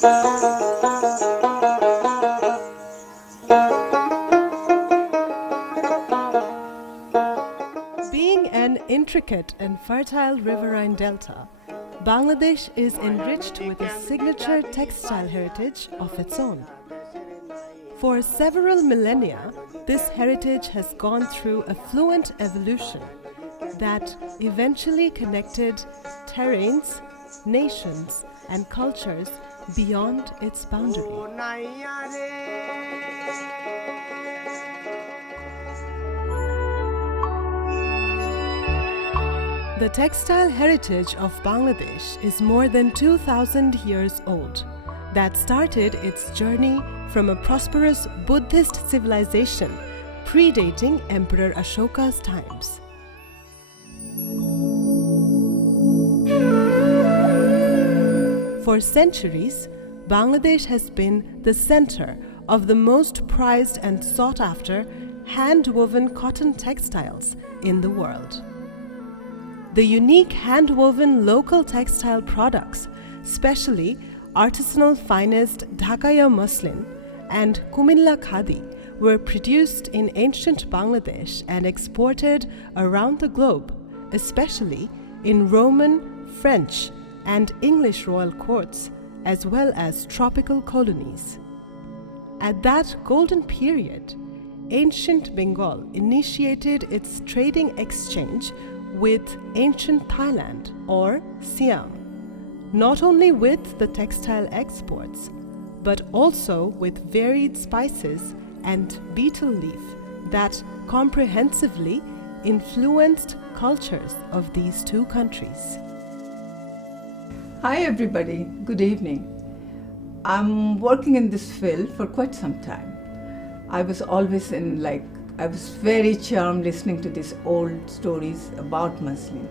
Being an intricate and fertile riverine delta, Bangladesh is enriched with a signature textile heritage of its own. For several millennia, this heritage has gone through a fluent evolution that eventually connected terrains, nations, and cultures beyond its boundary. The textile heritage of Bangladesh is more than 2,000 years old, that started its journey from a prosperous Buddhist civilization predating Emperor Ashoka's times. For centuries, Bangladesh has been the center of the most prized and sought-after hand-woven cotton textiles in the world. The unique hand-woven local textile products, especially artisanal finest Dhakaya muslin and Kumilla khadi, were produced in ancient Bangladesh and exported around the globe, especially in Roman, French, and English royal courts, as well as tropical colonies. At that golden period, ancient Bengal initiated its trading exchange with ancient Thailand or Siam, not only with the textile exports, but also with varied spices and betel leaf that comprehensively influenced cultures of these two countries. Hi everybody, good evening. I'm working in this field for quite some time. I was very charmed listening to these old stories about muslin.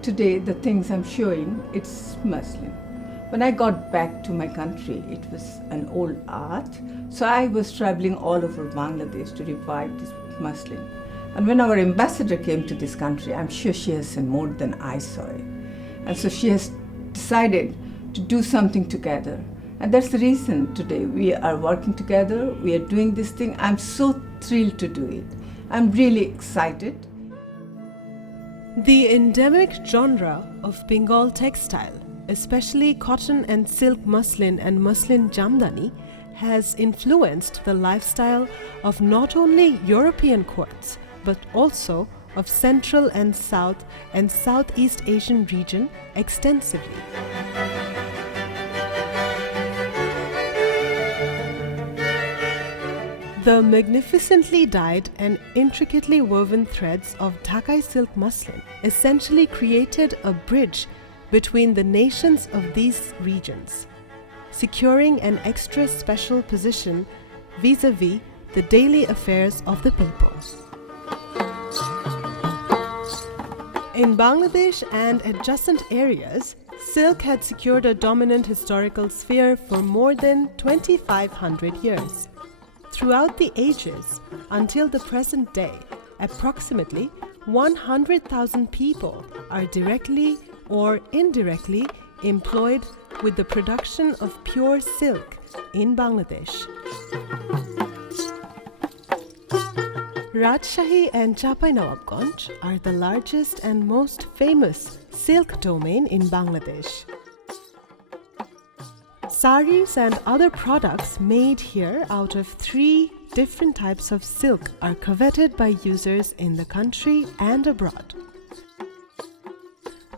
Today, the things I'm showing, it's muslin. When I got back to my country, it was an old art. So I was traveling all over Bangladesh to revive this muslin. And when our ambassador came to this country, I'm sure she has seen more than I saw it. And so she has decided to do something together. And that's the reason today we are working together, we are doing this thing. I'm so thrilled to do it. I'm really excited. The endemic genre of Bengal textile, especially cotton and silk muslin and muslin jamdani, has influenced the lifestyle of not only European courts, but also of Central and South and Southeast Asian region extensively. The magnificently dyed and intricately woven threads of Dhakai silk muslin essentially created a bridge between the nations of these regions, securing an extra special position vis-à-vis the daily affairs of the people. In Bangladesh and adjacent areas, silk had secured a dominant historical sphere for more than 2,500 years. Throughout the ages, until the present day, approximately 100,000 people are directly or indirectly employed with the production of pure silk in Bangladesh. Rajshahi and Chapainawabganj are the largest and most famous silk domain in Bangladesh. Saris and other products made here out of 3 different types of silk are coveted by users in the country and abroad.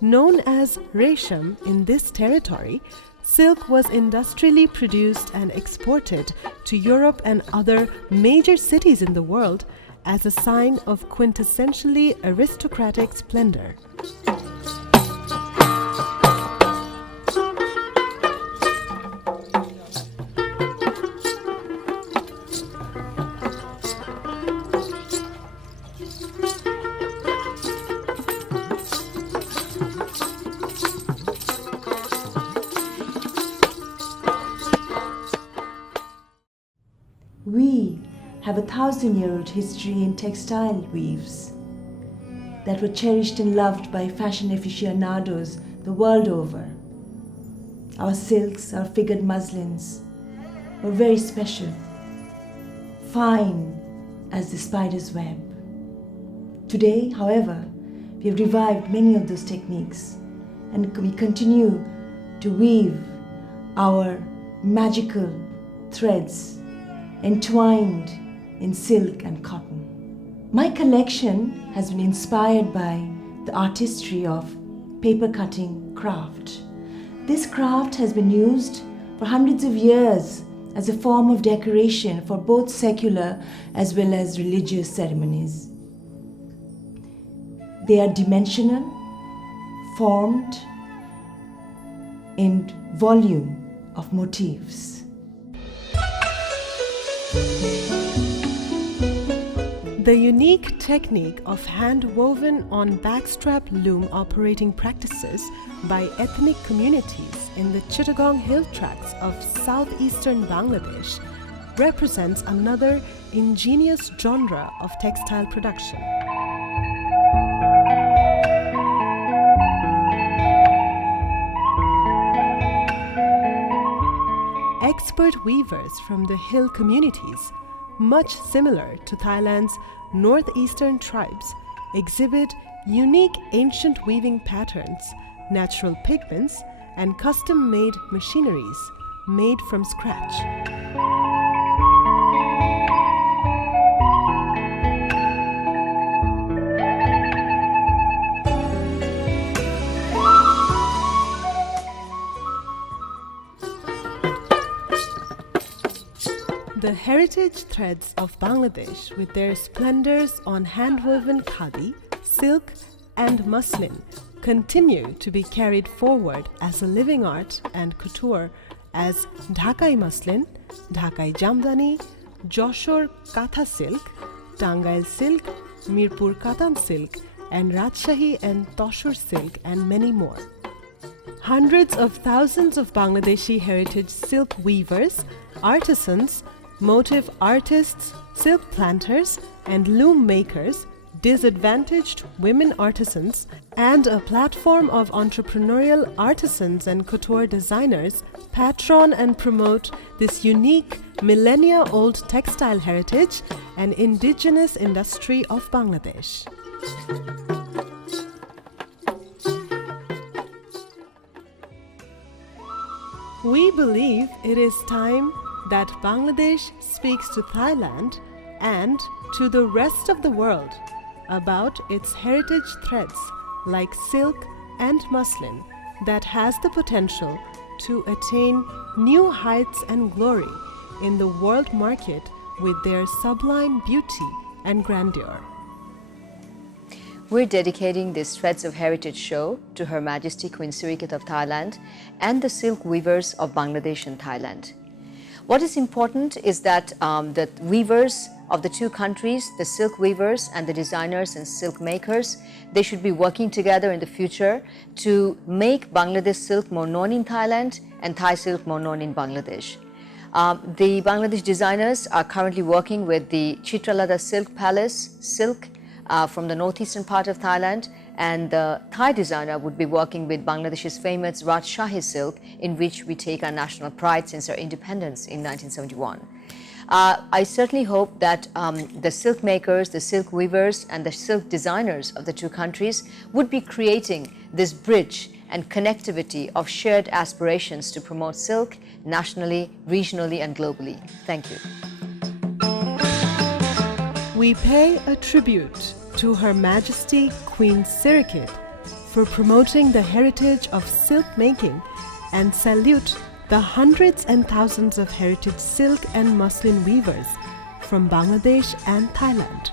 Known as Resham in this territory, silk was industrially produced and exported to Europe and other major cities in the world as a sign of quintessentially aristocratic splendor. We have a 1,000-year-old history in textile weaves that were cherished and loved by fashion aficionados the world over. our silks, our figured muslins were very special, fine as the spider's web. Today, however, we have revived many of those techniques and we continue to weave our magical threads entwined in silk and cotton. My collection has been inspired by the artistry of paper cutting craft. This craft has been used for hundreds of years as a form of decoration for both secular as well as religious ceremonies. They are dimensional, formed in volume of motifs. The unique technique of hand-woven on backstrap loom operating practices by ethnic communities in the Chittagong hill tracts of southeastern Bangladesh represents another ingenious genre of textile production. Expert weavers from the hill communities, much similar to Thailand's northeastern tribes, exhibit unique ancient weaving patterns, natural pigments, and custom-made machineries made from scratch. The heritage threads of Bangladesh, with their splendors on hand-woven khadi, silk, and muslin, continue to be carried forward as a living art and couture as Dhakai muslin, Dhakai jamdani, Joshore katha silk, Tangail silk, Mirpur katan silk, and Rajshahi and Toshur silk, and many more. Hundreds of thousands of Bangladeshi heritage silk weavers, artisans, motif artists, silk planters, and loom makers, disadvantaged women artisans, and a platform of entrepreneurial artisans and couture designers patron and promote this unique millennia-old textile heritage and indigenous industry of Bangladesh. We believe it is time that Bangladesh speaks to Thailand and to the rest of the world about its heritage threads like silk and muslin that has the potential to attain new heights and glory in the world market with their sublime beauty and grandeur. We're dedicating this Threads of Heritage show to Her Majesty Queen Sirikit of Thailand and the silk weavers of Bangladesh and Thailand. What is important is that the weavers of the two countries, the silk weavers and the designers and silk makers, they should be working together in the future to make Bangladesh silk more known in Thailand and Thai silk more known in Bangladesh. The Bangladesh designers are currently working with the Chitralada Silk Palace silk from the northeastern part of Thailand, and the Thai designer would be working with Bangladesh's famous Rajshahi silk, in which we take our national pride since our independence in 1971. I certainly hope that the silk makers, the silk weavers, and the silk designers of the two countries would be creating this bridge and connectivity of shared aspirations to promote silk nationally, regionally, and globally. Thank you. We pay a tribute to Her Majesty Queen Sirikit for promoting the heritage of silk making and salute the hundreds and thousands of heritage silk and muslin weavers from Bangladesh and Thailand.